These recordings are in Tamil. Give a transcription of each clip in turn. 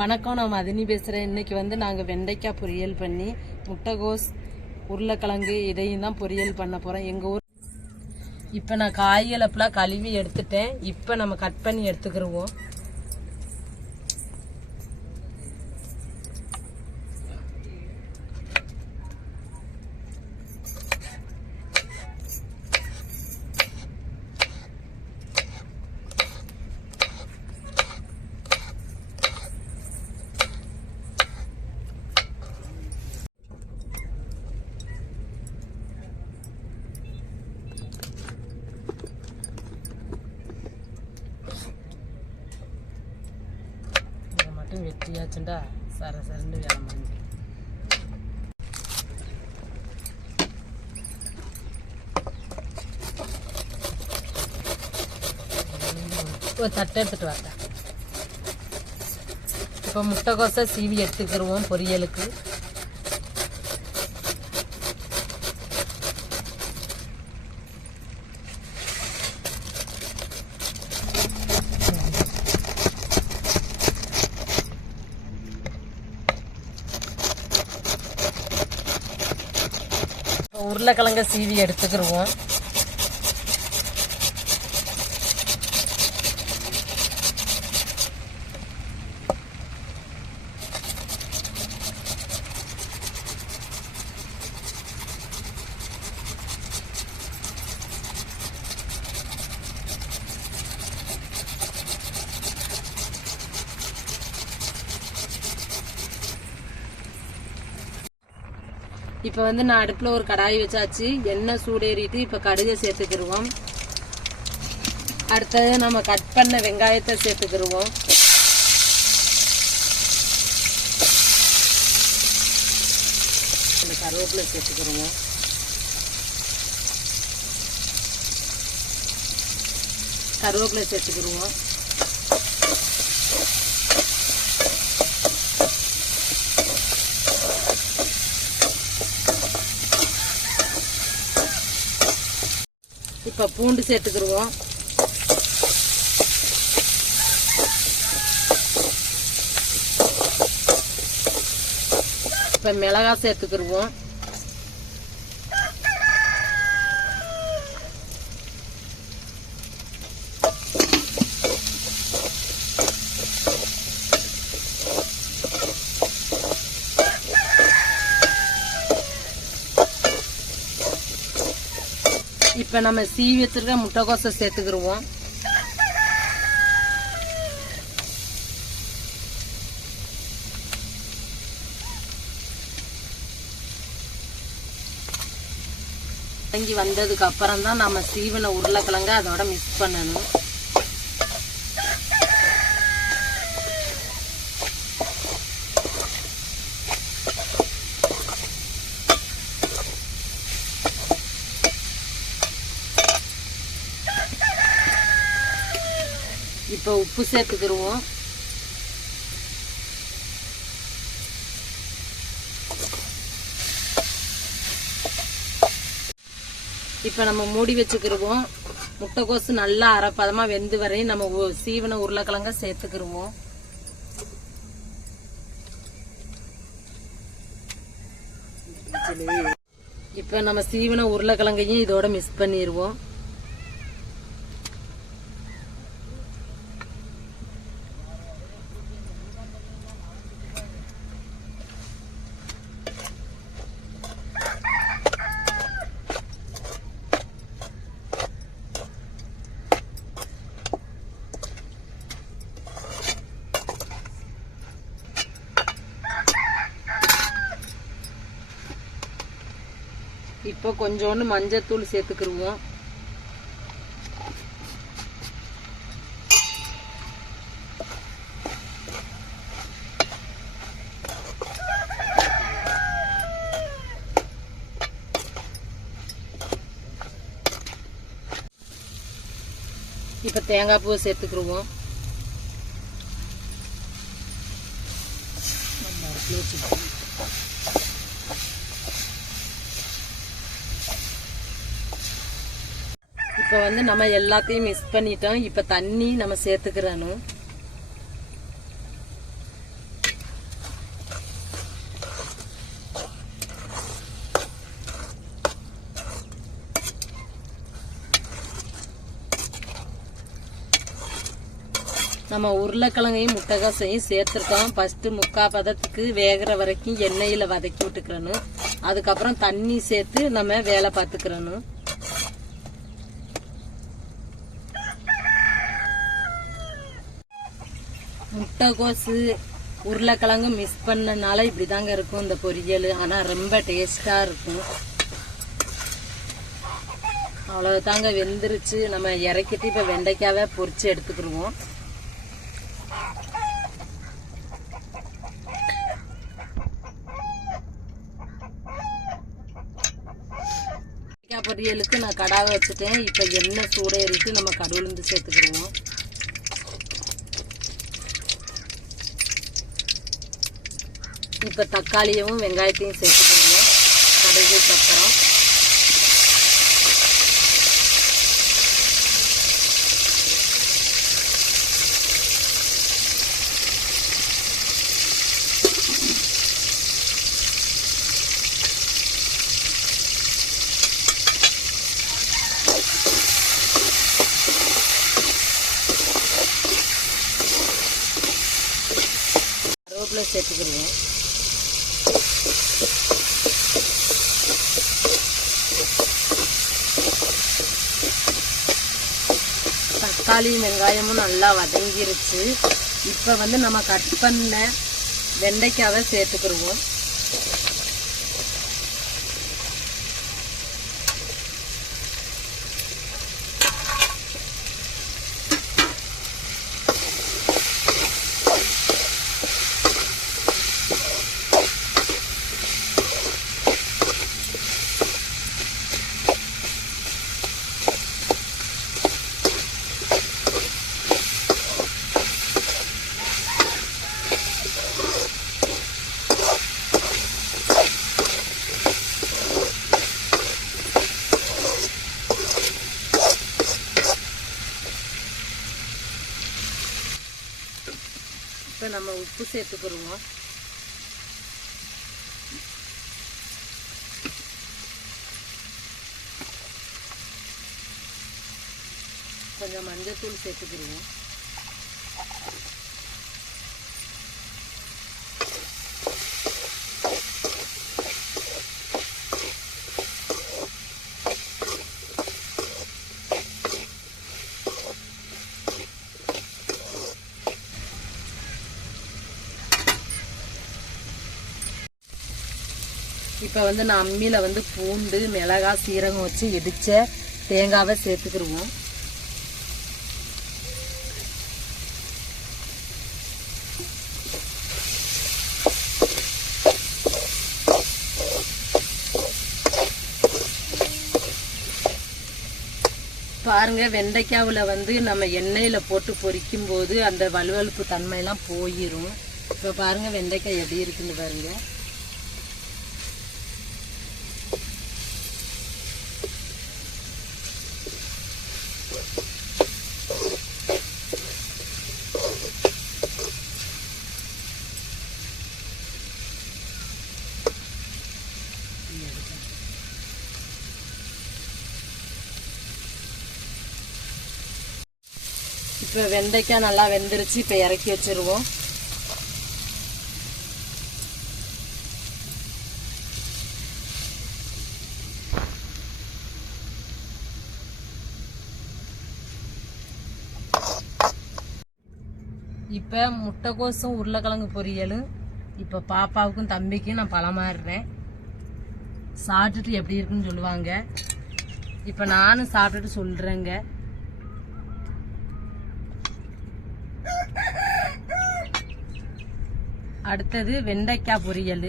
வணக்கம், நான் மதினி பேசுகிறேன். இன்றைக்கி நாங்கள் வெண்டைக்காய் பொரியல் பண்ணி முட்டைகோஸ் உருளைக்கிழங்கு இதையும் தான் பொரியல் பண்ண போகிறோம். எங்கள் ஊர் இப்போ நான் காய்களப்பெல்லாம் கழுவி எடுத்துட்டேன். இப்போ நம்ம கட் பண்ணி எடுத்துக்கிடுவோம். வெட்டியாச்சுண்டா சரண்டு வேலை முடிஞ்சு. ஒரு தட்டை எடுத்துட்டு வாங்க. இப்போ முட்டைக்கோசை சீவி எடுத்துக்கிடுவோம் பொரியலுக்கு. உருளைக்கிழங்க சீவி எடுத்துக்கிடுவோம். இப்போ நான் அடுப்பில் ஒரு கடாய் வச்சாச்சு. எண்ணெய் சூடேறிட்டு இப்போ கடுகை சேர்த்துக்கிடுவோம். அடுத்தது நம்ம கட் பண்ண வெங்காயத்தை சேர்த்துக்கிடுவோம். கருவேப்பிலை சேர்த்துக்கிடுவோம். கருவேப்பிலை சேர்த்துக்கிடுவோம். இப்போ பூண்டு சேர்த்துக்கிடுவோம். இப்போ மிளகாய் சேர்த்துக்கிடுவோம். இப்போ நம்ம சீவி வச்சிருக்க முட்டைக்கோசை சேர்த்துக்கிடுவோம். வதங்கி வந்ததுக்கு அப்புறம் தான் நம்ம சீவின உருளைக்கிழங்க அதோட மிக்ஸ் பண்ணணும். இப்போ உப்பு சேர்த்துக்கிடுவோம். இப்போ நம்ம மூடி வச்சுக்கிடுவோம். முட்டைக்கோசு நல்லா அரைப்பதமா வெந்து வரையும் நம்ம சீவன உருளைக்கிழங்க சேர்த்துக்கிடுவோம். இப்போ நம்ம சீவன உருளைக்கிழங்கையும் இதோட மிக்ஸ் பண்ணிடுவோம். இப்போ கொஞ்சோண்டு மஞ்சத்தூள் சேர்த்துக்கிடுவோம். இப்போ தேங்காய் பூவை சேர்த்துக்கிடுவோம். இப்போ நம்ம எல்லாத்தையும் மிக்ஸ் பண்ணிட்டோம். இப்போ தண்ணி நம்ம சேர்த்துக்கிறணும். நம்ம உருளைக்கிழங்கையும் முட்டைகோசையும் சேர்த்துருக்கோம். ஃபஸ்ட்டு 3/4 பதத்துக்கு வேகிற வரைக்கும் எண்ணெயில் வதக்கி விட்டுக்கிறணும். அதுக்கப்புறம் தண்ணி சேர்த்து நம்ம வேலை பார்த்துக்கிறணும். முட்டைகோசு உருளைக்கிழங்கு மிக்ஸ் பண்ணனால இப்படி தாங்க இருக்கும் இந்த பொரியல். ஆனால் ரொம்ப டேஸ்டாக இருக்கும். அவ்வளோதாங்க, வெந்துருச்சு. நம்ம இறக்கிட்டு இப்போ வெண்டைக்காவை பொரிச்சு எடுத்துக்கிடுவோம். வெண்டைக்காய் பொரியலுக்கு நான் கடாவை வச்சுட்டேன். இப்போ எண்ணெய் சூடேறிட்டு நம்ம கடுகுளுந்து சேர்த்துக்கிடுவோம். இப்போ தக்காளியும் வெங்காயத்தையும் சேர்த்துக்கிடுவோம். கடுகுக்கு அப்புறம் கருவேப்பிலை சேர்த்துக்கிடுவோம். தக்காளியும் வெங்காயமும் நல்லா வதங்கிருச்சு. இப்போ வந்து நம்ம கட் பண்ண வெண்டைக்காவை சேர்த்துக்கிடுவோம். இப்போ நம்ம உப்பு சேர்த்துக்கிடுவோம். கொஞ்சம் மஞ்சத்தூள் சேர்த்துக்கிடுவோம். இப்போ வந்து நான் அம்மியில் வந்து பூண்டு மிளகாய் சீரகம் வச்சு இடித்த தேங்காவை சேர்த்துக்கிடுவோம். பாருங்க, வெண்டைக்காவில் வந்து நம்ம எண்ணெயில் போட்டு பொரிக்கும் போது அந்த வலுவலுப்பு தன்மையெல்லாம் போயிடும். இப்போ பாருங்க வெண்டைக்காய் எப்படி இருக்குன்னு பாருங்க. இப்போ வெண்டைக்காய் நல்லா வெந்துருச்சு. இப்போ இறக்கி வச்சிருவோம். இப்போ முட்டைக்கோசும் உருளைக்கிழங்கு பொரியலும் இப்போ பாப்பாவுக்கும் தம்பிக்கும் நான் பழமாறுறேன். சாப்பிட்டுட்டு எப்படி இருக்குன்னு சொல்லுவாங்க. இப்போ நானும் சாப்பிட்டுட்டு சொல்கிறேங்க. அடுத்தது வெண்டைக்காய் பொரியல்.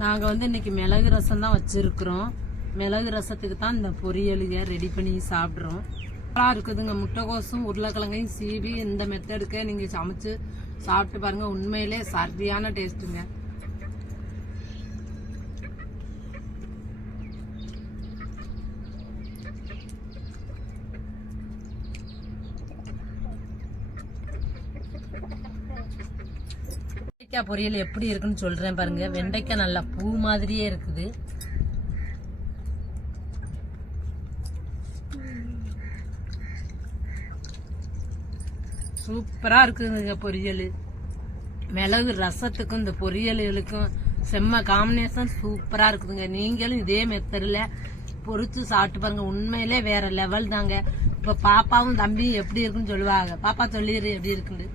நாங்கள் வந்து இன்னைக்கு மிளகு ரசம் தான் வச்சிருக்கிறோம். மிளகு ரசத்துக்கு தான் இந்த பொரியலுங்க ரெடி பண்ணி சாப்பிட்றோம். நல்லா இருக்குதுங்க. முட்டைக்கோசும் உருளைக்கிழங்கையும் சீவி இந்த மெத்தடுக்கே நீங்கள் சமைச்சு சாப்பிட்டு பாருங்க. உண்மையிலே சரியான டேஸ்ட்டுங்க. வெண்டைக்காய் பொரியல் எப்படி இருக்குன்னு சொல்றேன் பாருங்க. வெண்டைக்காய் நல்லா பூ மாதிரியே இருக்குது. சூப்பரா இருக்குதுங்க பொரியல். மிளகு ரசத்துக்கும் இந்த பொரியலுக்கும் செம்ம காம்பினேஷன் சூப்பரா இருக்குதுங்க. நீங்களும் இதே மெத்தட்ல பொரிச்சு சாப்பிட்டு பாருங்க. உண்மையிலே வேற லெவல் தாங்க. இப்ப பாப்பாவும் தம்பியும் எப்படி இருக்குன்னு சொல்லுவாங்க. பாப்பா சொல்லிடு எப்படி இருக்குன்னு.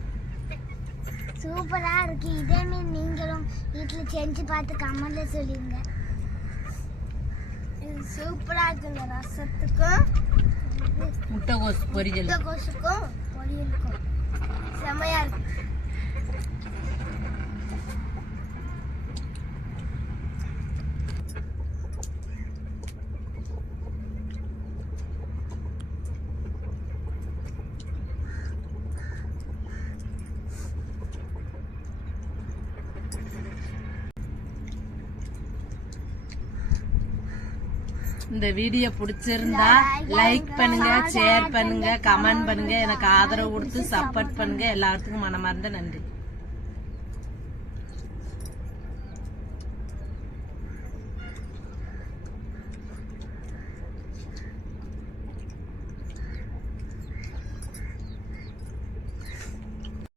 சூப்பரா இருக்கு. இதே மாதிரி நீங்களும் வீட்டுல செஞ்சு பார்த்து கமெண்ட்ல சொல்லுங்க. இது சூப்பரா இருக்குங்க. ரசத்துக்கும் முட்டைகோஸ் பொரியல், முட்டைகோசுக்கும் பொரியலுக்கும் செமையா இருக்கு. இந்த வீடியோ பிடிச்சிருந்தா லைக் பண்ணுங்க, ஷேர் பண்ணுங்க, கமெண்ட் பண்ணுங்க. எனக்கு ஆதரவு கொடுத்து சப்போர்ட் பண்ணுங்க. எல்லாத்துக்கும் மனமார்ந்த நன்றி.